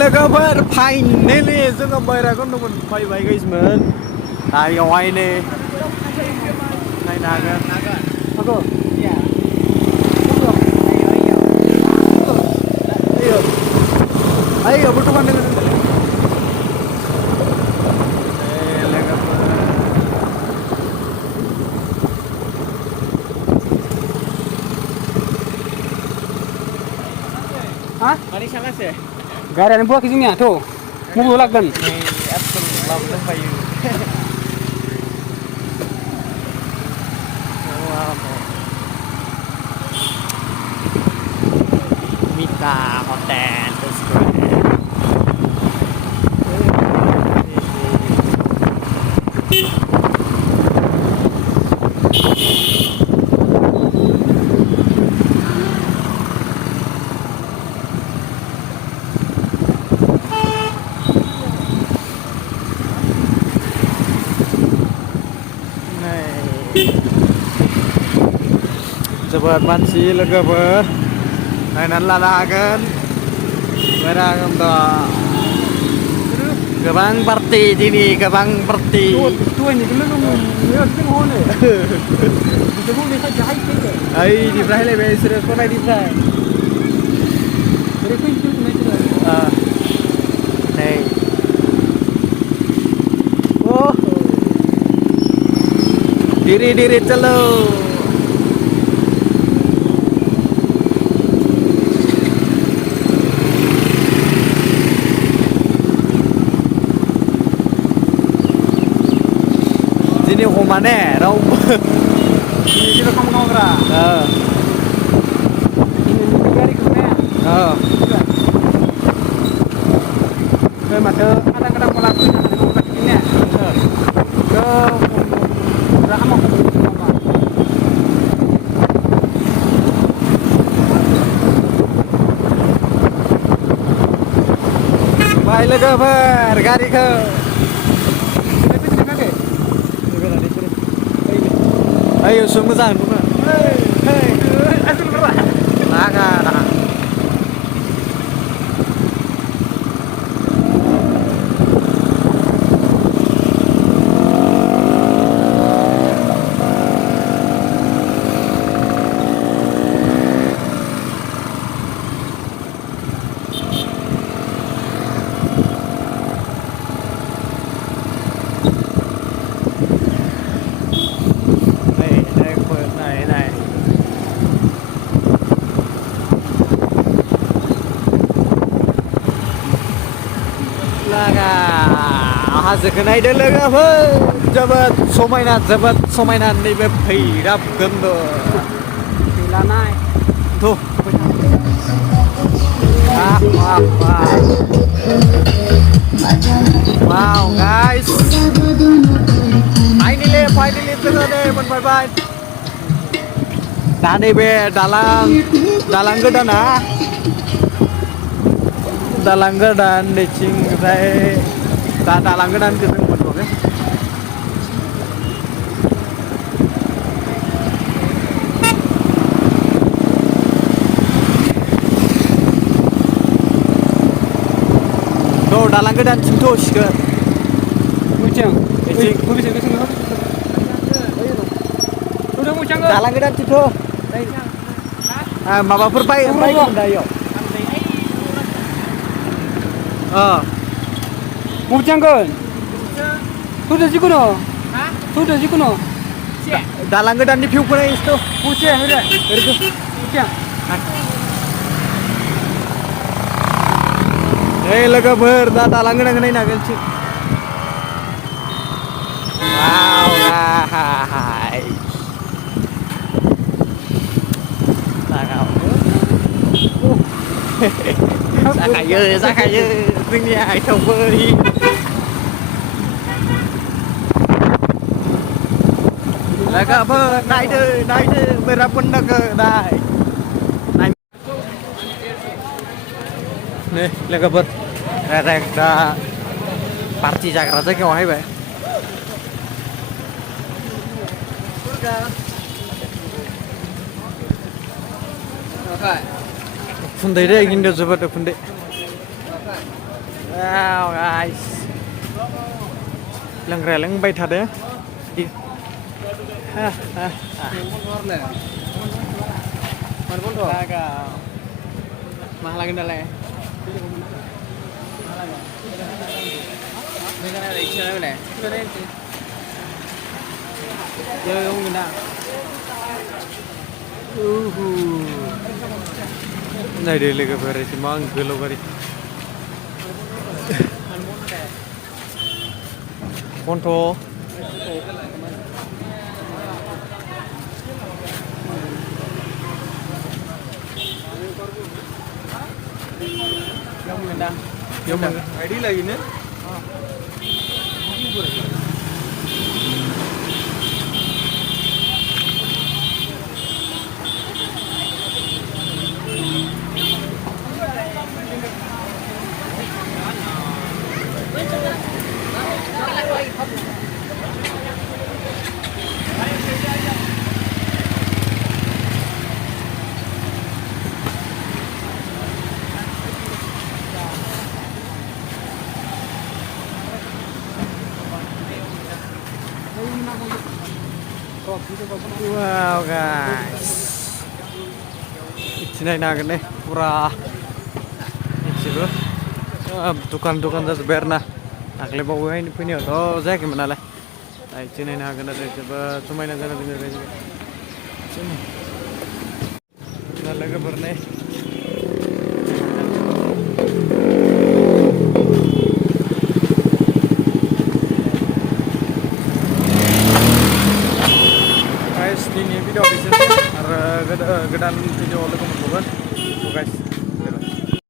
लोगोफोर फाइनेलि जोङो बैरागन्दमोन फैबाय गाइसमोन दायोवहाय नै नायनो हागोन ayo berteman dengan Hah? Mari sana sih. Gak ada yang buat ke sini ya, tuh. Mau lakukan. Nih, apel lawan payu. Mita Hotel terus Sobat Mansi logoफोर नायनानै लानो हागोन बैरागन्द गोबां पार्टि दिनै गोबां पार्टि ओइनिफ्राय हायलायबाय बिसोरो खनायनिफ्राय नै diri diri चलो Sini mana? Rau. Ini kita kamu ngora. Ini negara kita. Ke mata kadang-kadang melakukan hal yang bukan ini. Ke berapa apa? Baik logoफोर गारिखौ Ayo semua jangan buka. Asal berapa? Naga. हाजोखौ नायदो लोगोफोर जोबोद समायना नैबे Bhairabkund Lanai. tuh wow guys finally जोङो नै मोनफैबाय दा नैबे दालां गोदाना dalang godan decing saya dalang godan kita montoknya tuh dalang godan cintos ke Mucang. Ecing. Gue bisa ke sini. Udah mucang ke? dalang godan cintos mabafour baik dayo Mucang ke? Sudah jikuno. Sudah jikuno. dalang godan di view pun itu Mucang udah. Mucang. logoफोर दा dalang godan naik nagan sih wow guys ra khai dơ जोंनि आइथावफोर logoफोर नायदो बैरागकुन्दखौ नाय nih logoफोर direct दा party जाग्रा जायगायाव हायबाय उखुन्दै दे खिन्थु जोबोद उखुन्दै Wow guys, लोंबाय थादो मा लागोन दालाय नायदो लोगोफोर एसेबां गोलाव गारि Ponto. Yang mana? ID lagi nih. Wow guys, ini naik nih, pura, ini bro, dukan berna, akle bawa ini punya, oh saya gimana lah, ini naik nih, coba cuma naik nih, ini lagi berna.